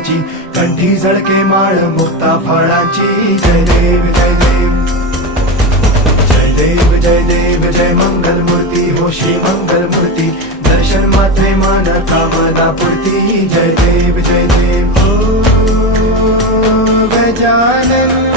नामाची, कंठी झळके माळ मुक्ता फळाची. जय देव जय देव जय देव जय देव जय मंगल मूर्ती हो श्री मंगल मूर्ती. दर्शन मात्रे मान कामना पूर्ती. जय देव जय देव. ओ गजानन